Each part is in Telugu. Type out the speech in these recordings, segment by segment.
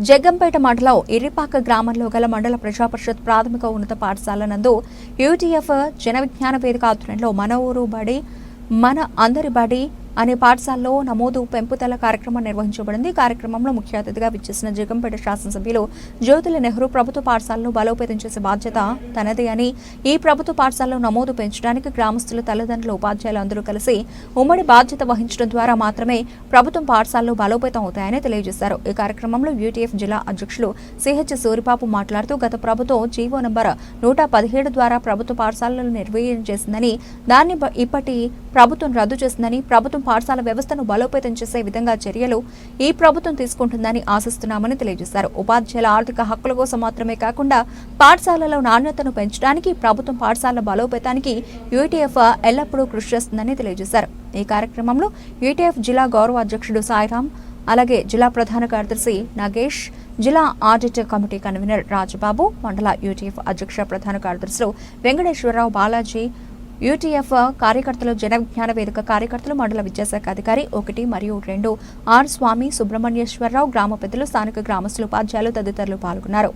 జగ్గంపేట మండలం ఎర్రిపాక గ్రామంలో గల మండల ప్రజాపరిషత్ ప్రాథమిక ఉన్నత పాఠశాల నందు యూటీఎఫ్ జన విజ్ఞాన వేదిక ఆధ్వర్యంలో మన ఊరు బడి మన అందరి బడి అనే పాఠశాలలో నమోదు పెంపుదల కార్యక్రమం నిర్వహించబడింది. కార్యక్రమంలో ముఖ్య అతిథిగా విచ్చేసిన జగంపేట శాసనసభ్యులు జ్యోతుల నెహ్రూ ప్రభుత్వ పాఠశాలను బలోపేతం చేసే బాధ్యత తనదే అని ఈ ప్రభుత్వ పాఠశాలలో నమోదు పెంచడానికి గ్రామస్తులు తల్లిదండ్రులు ఉపాధ్యాయులు అందరూ కలిసి ఉమ్మడి బాధ్యత వహించడం ద్వారా మాత్రమే ప్రభుత్వం పాఠశాలలు బలోపేతం అవుతాయని తెలియజేశారు. ఈ కార్యక్రమంలో యూటీఎఫ్ జిల్లా అధ్యక్షులు సిహెచ్ సూరిబాబు మాట్లాడుతూ గత ప్రభుత్వం జీవో నంబర్ నూట పదిహేడు ద్వారా ప్రభుత్వ పాఠశాలలను నిర్వీర్యం చేసిందని దాన్ని ఇప్పటి ప్రభుత్వం రద్దు చేసిందని ప్రభుత్వం పాఠశాల వ్యవస్థను బలోపేతం చేసే విధంగా చర్యలు ఈ ప్రభుత్వం తీసుకుంటుందని ఆశిస్తున్నామని తెలియజేశారు. ఉపాధ్యాయుల ఆర్థిక హక్కుల కోసం మాత్రమే కాకుండా పాఠశాలలో నాణ్యతను పెంచడానికి ప్రభుత్వం పాఠశాలల బలోపేతానికి యూటీఎఫ్ ఎల్లప్పుడూ కృషి చేస్తుందని తెలియజేశారు. ఈ కార్యక్రమంలో యూటీఎఫ్ జిల్లా గౌరవ అధ్యక్షుడు సాయిరాం అలాగే జిల్లా ప్రధాన కార్యదర్శి నాగేష్ జిల్లా ఆడిట్ కమిటీ కన్వీనర్ రాజబాబు మండల యూటీఎఫ్ అధ్యక్ష ప్రధాన కార్యదర్శులు వెంకటేశ్వరరావు బాలాజీ యూటీఎఫ్ కార్యకర్తలు జన విజ్ఞాన వేదిక కార్యకర్తలు మండల విద్యాశాఖ అధికారి ఒకటి మరియు రెండు ఆర్ స్వామి సుబ్రహ్మణ్యేశ్వరరావు గ్రామ పెద్దలు స్థానిక గ్రామస్తులు ఉపాధ్యాయులు తదితరులు పాల్గొన్నారు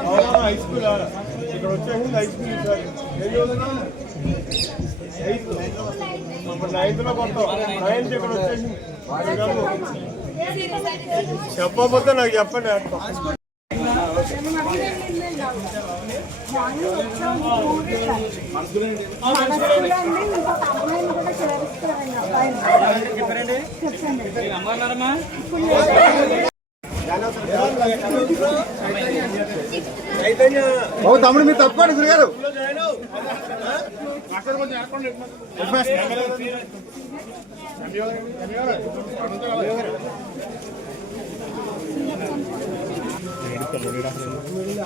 అవునా హై స్కూల్ ఆ? ఇక్కడ వచ్చేసింది హై స్కూల్ ఈసారి ఏం చదువుతున్నా ఎయిత్ ఇప్పుడు నైన్త్లో చెప్పకపోతే నాకు చెప్పండి తమ్ముడు మీరు తప్పండి గురుగారు.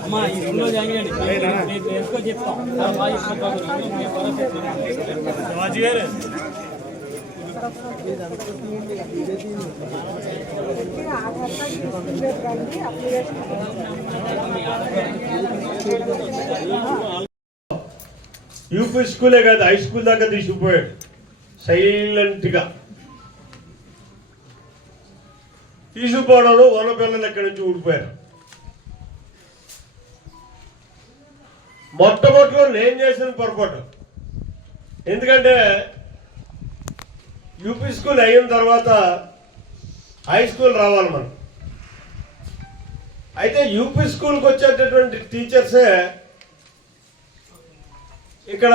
అమ్మా ఈ స్కూల్లో జాయిన్ చేయండి. నేను తెలుసుకో చెప్తాం. బాగా శివాజీ గారు. యూపీ స్కూలే కాదు హై స్కూల్ దాకా తీసుకుపోయాడు. సైలెంట్ తీసుకుపోవడంలో వన పిల్లలు ఎక్కడి నుంచి ఊడిపోయారు? మొట్టమొదటిలో నేను చేసిన పొరపాటు. ఎందుకంటే యూపీ స్కూల్ అయిన తర్వాత హై స్కూల్ రావాలి మనం. అయితే యూపీ స్కూల్కి వచ్చేటటువంటి టీచర్సే ఇక్కడ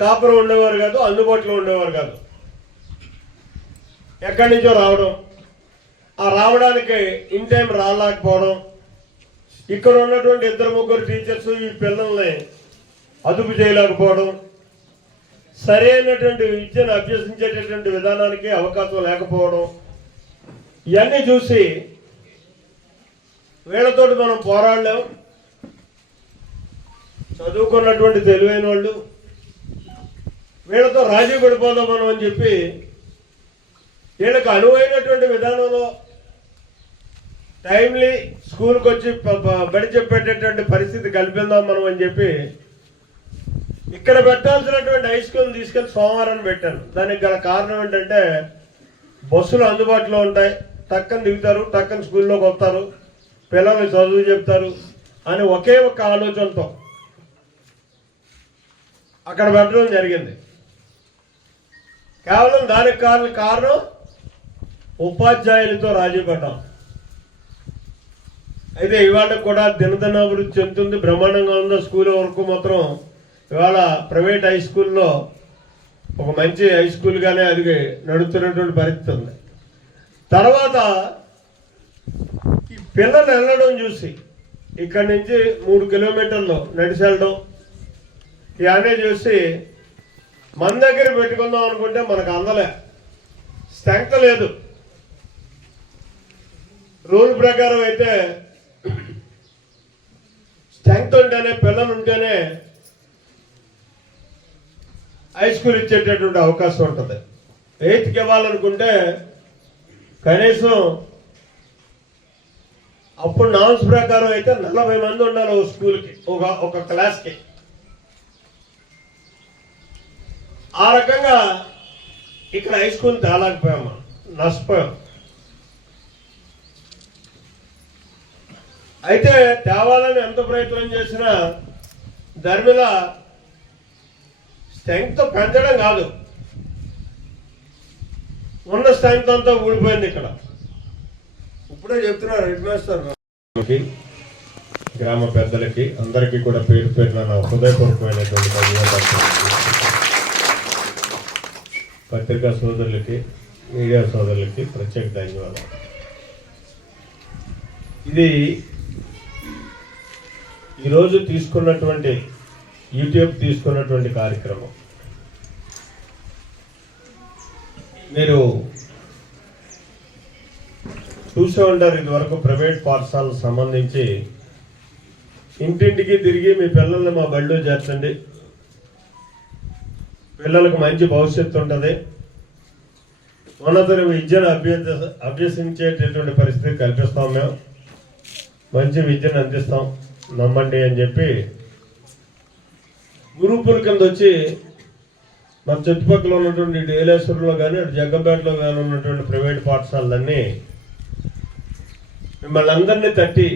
కాపురం ఉండేవారు కాదు అందుబాటులో ఉండేవారు కాదు. ఎక్కడి నుంచో రావడం ఆ రావడానికి ఇన్ టైం రాలేకపోవడం. ఇక్కడ ఉన్నటువంటి ఇద్దరు ముగ్గురు టీచర్స్ ఈ పిల్లల్ని అదుపు చేయలేకపోవడం. సరైనటువంటి విద్యను అభ్యసించేటటువంటి విధానానికి అవకాశం లేకపోవడం. ఇవన్నీ చూసి వీళ్ళతోటి మనం పోరాడలేం. చదువుకున్నటువంటి తెలివైన వాళ్ళు. వీళ్ళతో రాజీ పడిపోదాం మనం అని చెప్పి వీళ్ళకి అనువైనటువంటి విధానంలో టైమ్లీ స్కూల్కి వచ్చి బడి చెప్పేటటువంటి పరిస్థితి కల్పిందాం మనం అని చెప్పి ఇక్కడ పెట్టాల్సినటువంటి హై స్కూల్ తీసుకెళ్ళి సోమవారం పెట్టాను దానికి గల కారణం ఏంటంటే బస్సులు అందుబాటులో ఉంటాయి. టక్కన దిగుతారు టక్కన స్కూల్లోకి వస్తారు. పిల్లల్ని చదువు చెప్తారు అని ఒకే ఒక్క ఆలోచనతో అక్కడ పెట్టడం జరిగింది. కేవలం దానికి కారణం కారణం ఉపాధ్యాయులతో రాజీ పడ్డాం అయితే ఇవాళ కూడా దినదిన అభివృద్ధి చెందుతుంది. బ్రహ్మాండంగా ఉందో స్కూల్ వరకు మాత్రం ఇవాళ ప్రైవేట్ హై స్కూల్లో ఒక మంచి హై స్కూల్గానే అది నడుతున్నటువంటి పరిస్థితి ఉంది. తర్వాత ఈ పిల్లలు వెళ్ళడం చూసి ఇక్కడి నుంచి మూడు కిలోమీటర్లు నడిచెళ్ళడం ఇవన్నీ చూసి మన దగ్గర పెట్టుకుందాం అనుకుంటే మనకు అందలే. స్ట్రెంగ్త్ లేదు. రూల్ ప్రకారం అయితే స్ట్రెంగ్త్ ఉంటేనే పిల్లలు ఉంటేనే హై స్కూల్ ఇచ్చేటటువంటి అవకాశం ఉంటుంది. ఎయిత్కి ఇవ్వాలనుకుంటే కనీసం అప్పుడు నామ్స్ ప్రకారం అయితే నలభై మంది ఉండాలి ఒక స్కూల్కి ఒక ఒక క్లాస్కి ఆ రకంగా ఇక్కడ హై స్కూల్ తేలేకపోయాం నష్టపోయాం. అయితే తేవాలని ఎంత ప్రయత్నం చేసినా ధర్మిల స్ట్రెంగ్త్ పెంచడం కాదు. ఉన్న స్ట్రెంగ్త్ అంతా ఊడిపోయింది ఇక్కడ. ఇప్పుడే చెప్తున్నారు హెడ్ మాస్టర్. గ్రామ పెద్దలకి అందరికీ కూడా పేరు పేరున నా హృదయపూర్వకమైనటువంటి. పత్రికా సోదరులకి మీడియా సోదరులకి ప్రత్యేక ధన్యవాదాలు. ఇది ఈరోజు తీసుకున్నటువంటి యూట్యూబ్ తీసుకున్నటువంటి కార్యక్రమం. మీరు చూసే ఉంటారు ఇదివరకు ప్రైవేట్ పాఠశాలకు సంబంధించి ఇంటింటికి తిరిగి మీ పిల్లల్ని మా బడిలో చేర్చండి. పిల్లలకు మంచి భవిష్యత్తు ఉంటుంది. ఉన్నత విద్యను అభ్యర్థ అభ్యసించేటటువంటి పరిస్థితి కల్పిస్తాం మేము. మంచి విద్యను అందిస్తాం. నమ్మండి అని చెప్పి గ్రూపుల కింద వచ్చి మన చుట్టుపక్కల ఉన్నటువంటి ఇటు ఏలేశ్వరంలో కానీ అటు జగ్గంపేటలో కానీ ఉన్నటువంటి ప్రైవేట్ పాఠశాలలన్నీ మిమ్మల్ని అందరినీ తట్టి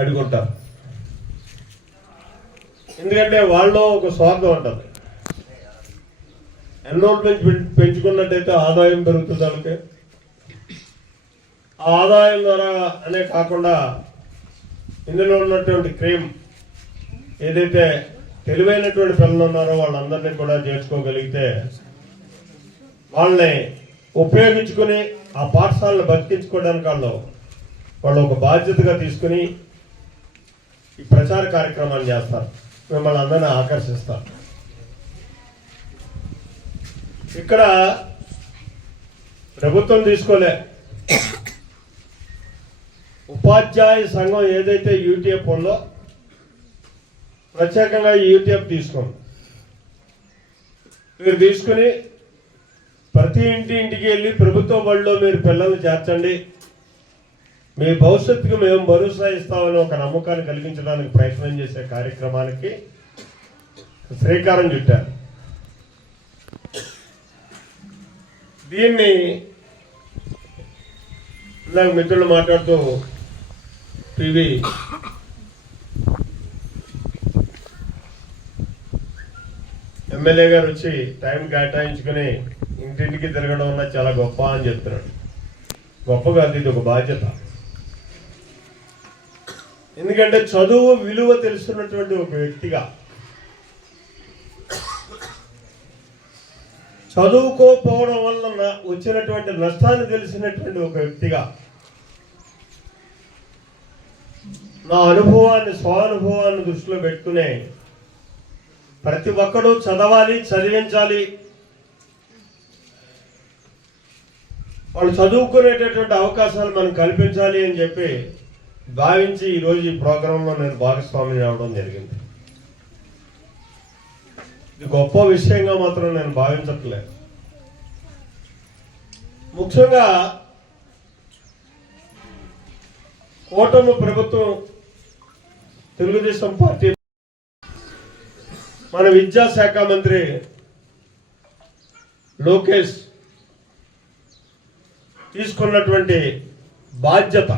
అడుగుంటారు. ఎందుకంటే వాళ్ళలో ఒక స్వార్థం ఉంటుంది. ఎన్రోల్మెంట్ పెంచుకున్నట్టయితే ఆదాయం పెరుగుతుంది వాళ్ళకి. ఆ ఆదాయం ద్వారా అనే కాకుండా ఇందులో ఉన్నటువంటి క్రీమ్ ఏదైతే తెలివైనటువంటి పిల్లలు ఉన్నారో వాళ్ళందరినీ కూడా చేర్చుకోగలిగితే వాళ్ళని ఉపయోగించుకొని ఆ పాఠశాలను బతికించుకోవడానికి వాళ్ళు వాళ్ళు ఒక బాధ్యతగా తీసుకుని ఈ ప్రచార కార్యక్రమాలు చేస్తారు. మిమ్మల్ని అందరినీ ఆకర్షిస్తారు. ఇక్కడ ప్రభుత్వం తీసుకోలే. ఉపాధ్యాయ సంఘం ఏదైతే యూటీఎఫ్ ఉందో ప్రత్యేకంగా యూటీఎఫ్ తీసుకోండి. మీరు తీసుకుని ప్రతి ఇంటి ఇంటికి వెళ్ళి ప్రభుత్వ బడిలో మీరు పిల్లల్ని చేర్చండి. మీ భవిష్యత్తుకు మేము భరోసా ఇస్తామని ఒక నమ్మకాన్ని కలిగించడానికి ప్రయత్నం చేసే కార్యక్రమానికి శ్రీకారం చుట్టారు. దీన్ని ఇందాక మిత్రులు మాట్లాడుతూ పివి ఎమ్మెల్యే గారు వచ్చి టైం కేటాయించుకుని ఇంటింటికి తిరగడం అన్న చాలా గొప్ప అని చెప్తున్నాడు. గొప్ప కాదు ఇది ఒక బాధ్యత. ఎందుకంటే చదువు విలువ తెలుసున్నటువంటి ఒక వ్యక్తిగా చదువుకోకపోవడం వల్ల వచ్చినటువంటి నష్టాన్ని తెలిసినటువంటి ఒక వ్యక్తిగా నా అనుభవాన్ని స్వానుభవాన్ని దృష్టిలో పెట్టుకునే ప్రతి ఒక్కరూ చదవాలి చదివించాలి. వాళ్ళు చదువుకునేటటువంటి అవకాశాలు మనం కల్పించాలి అని చెప్పి భావించి ఈరోజు ఈ ప్రోగ్రాంలో నేను భాగస్వామిని అవడం జరిగింది. ఇది గొప్ప విషయంగా మాత్రం నేను భావించట్లేదు ముఖ్యంగా కూటమి ప్రభుత్వం తెలుగుదేశం పార్టీ మన విద్యాశాఖ మంత్రి లోకేష్ తీసుకున్నటువంటి బాధ్యత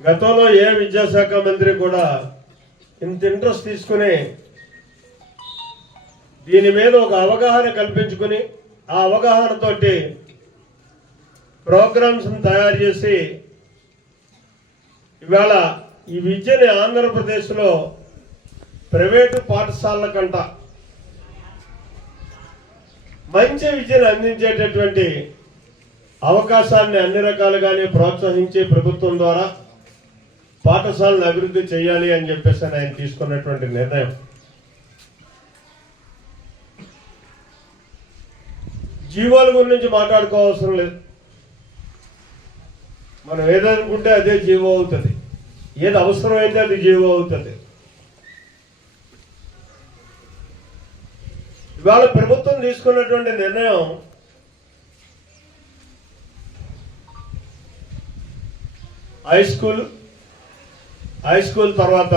గతంలో ఏ విద్యాశాఖ మంత్రి కూడా ఇంత ఇంట్రెస్ట్ తీసుకుని దీని మీద ఒక అవగాహన కల్పించుకుని ఆ అవగాహనతోటి ప్రోగ్రామ్స్ని తయారు చేసి ఇవాళ ఈ విద్యని ఆంధ్రప్రదేశ్లో ప్రైవేటు పాఠశాలల కంట మంచి విద్యను అందించేటటువంటి అవకాశాన్ని అన్ని రకాలుగానే ప్రోత్సహించే ప్రభుత్వం ద్వారా పాఠశాలను అభివృద్ధి చేయాలి అని చెప్పేసి ఆయన తీసుకున్నటువంటి నిర్ణయం. జీవాల గురించి మాట్లాడుకోవాల్సిన లేదు. మనం ఏదనుకుంటే అదే జీవో అవుతుంది. ఏది అవసరమైతే అది జీవో అవుతుంది. ఇవాళ ప్రభుత్వం తీసుకున్నటువంటి నిర్ణయం హై స్కూల్ హై స్కూల్ తర్వాత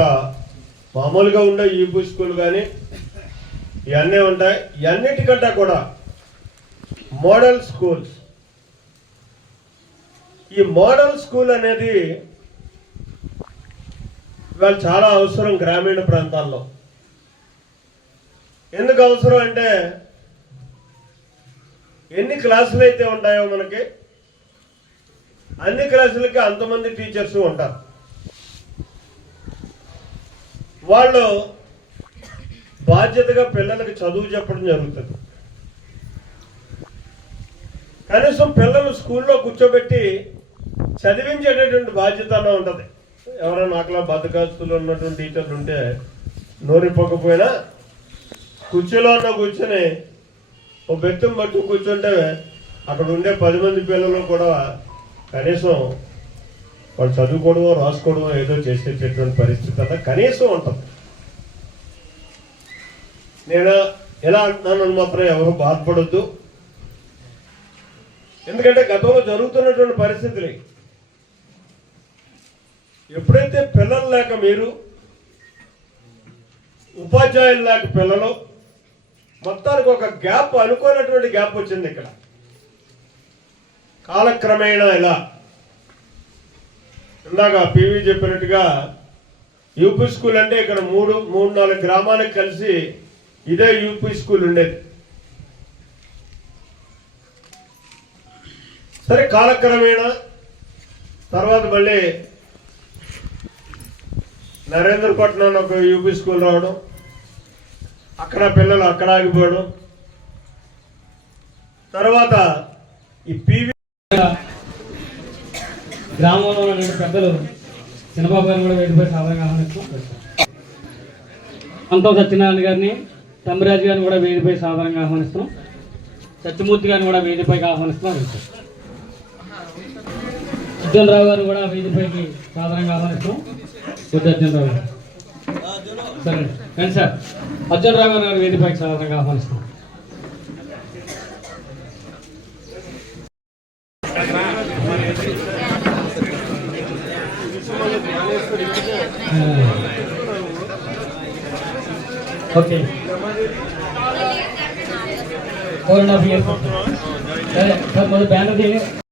మామూలుగా ఉండే యూపీ స్కూల్ కానీ ఇవన్నీ ఉంటాయి. ఇవన్నిటికంటే కూడా మోడల్ స్కూల్స్ ఈ మోడల్ స్కూల్ అనేది ఇవాళ చాలా అవసరం గ్రామీణ ప్రాంతాల్లో. ఎందుకు అవసరం అంటే ఎన్ని క్లాసులు అయితే ఉంటాయో మనకి అన్ని క్లాసులకి అంతమంది టీచర్స్ ఉంటారు. వాళ్ళు బాధ్యతగా పిల్లలకి చదువు చెప్పడం జరుగుతుంది. కనీసం పిల్లలు స్కూల్లో కూర్చోబెట్టి చదివించేటటువంటి బాధ్యత ఉంటుంది. ఎవరైనా అట్లా బద్దకాస్తులు ఉన్నటువంటి టీచర్లు ఉంటే నోరిపోకపోయినా కుర్చీలో ఉన్న కూర్చొని ఓ బెత్తం పట్టు కూర్చుంటే అక్కడ ఉండే పది మంది పిల్లలు కూడా కనీసం వాళ్ళు చదువుకోవడమో రాసుకోవడమో ఏదో చేసేటటువంటి పరిస్థితి అన్న కనీసం ఉంటుంది. నేను ఎలా అంటున్నానని మాత్రం ఎవరు బాధపడొద్దు. ఎందుకంటే గతంలో జరుగుతున్నటువంటి పరిస్థితులు. ఎప్పుడైతే పిల్లలు లేక మీరు ఉపాధ్యాయులు లేక పిల్లలు మొత్తానికి ఒక గ్యాప్ అనుకోనటువంటి గ్యాప్ వచ్చింది ఇక్కడ. కాలక్రమేణా ఇలా. ఇందాక పివి చెప్పినట్టుగా యూపీ స్కూల్ అంటే ఇక్కడ మూడు మూడు నాలుగు గ్రామాలకు కలిసి ఇదే యూపీ స్కూల్ ఉండేది. సరే కాలక్రమేణా తర్వాత మళ్ళీ నరేంద్రపట్నం ఒక యూపీ స్కూల్ రావడం అక్కడ పిల్లలు అక్కడ ఆగిపోవడం. తర్వాత ఈ పీవీ గ్రామంలో ఉన్నటువంటి పెద్దలు చిన్నబాబు గారిని కూడా వేదికపై సాధారణంగా ఆహ్వానిస్తాం సంతోష్ సత్యనారాయణ గారిని తమ్మిరాజు గారిని కూడా వేదిపై సాధారణంగా ఆహ్వానిస్తున్నాం. సత్యమూర్తి గారిని కూడా వేదిపైకి ఆహ్వానిస్తున్నాం. సిద్ధం రావు గారిని కూడా వేదిపైకి సాధారణంగా ఆహ్వానిస్తున్నాం. ఉజ్జన్ రావు గారు సరే రండి సార్ అర్జున్ రావు గారు వేదికపైకి సాధారణంగా ఆహ్వానిస్తున్నాం okay four and half years సరే సార్ మొదటి బ్యానర్ తీయండి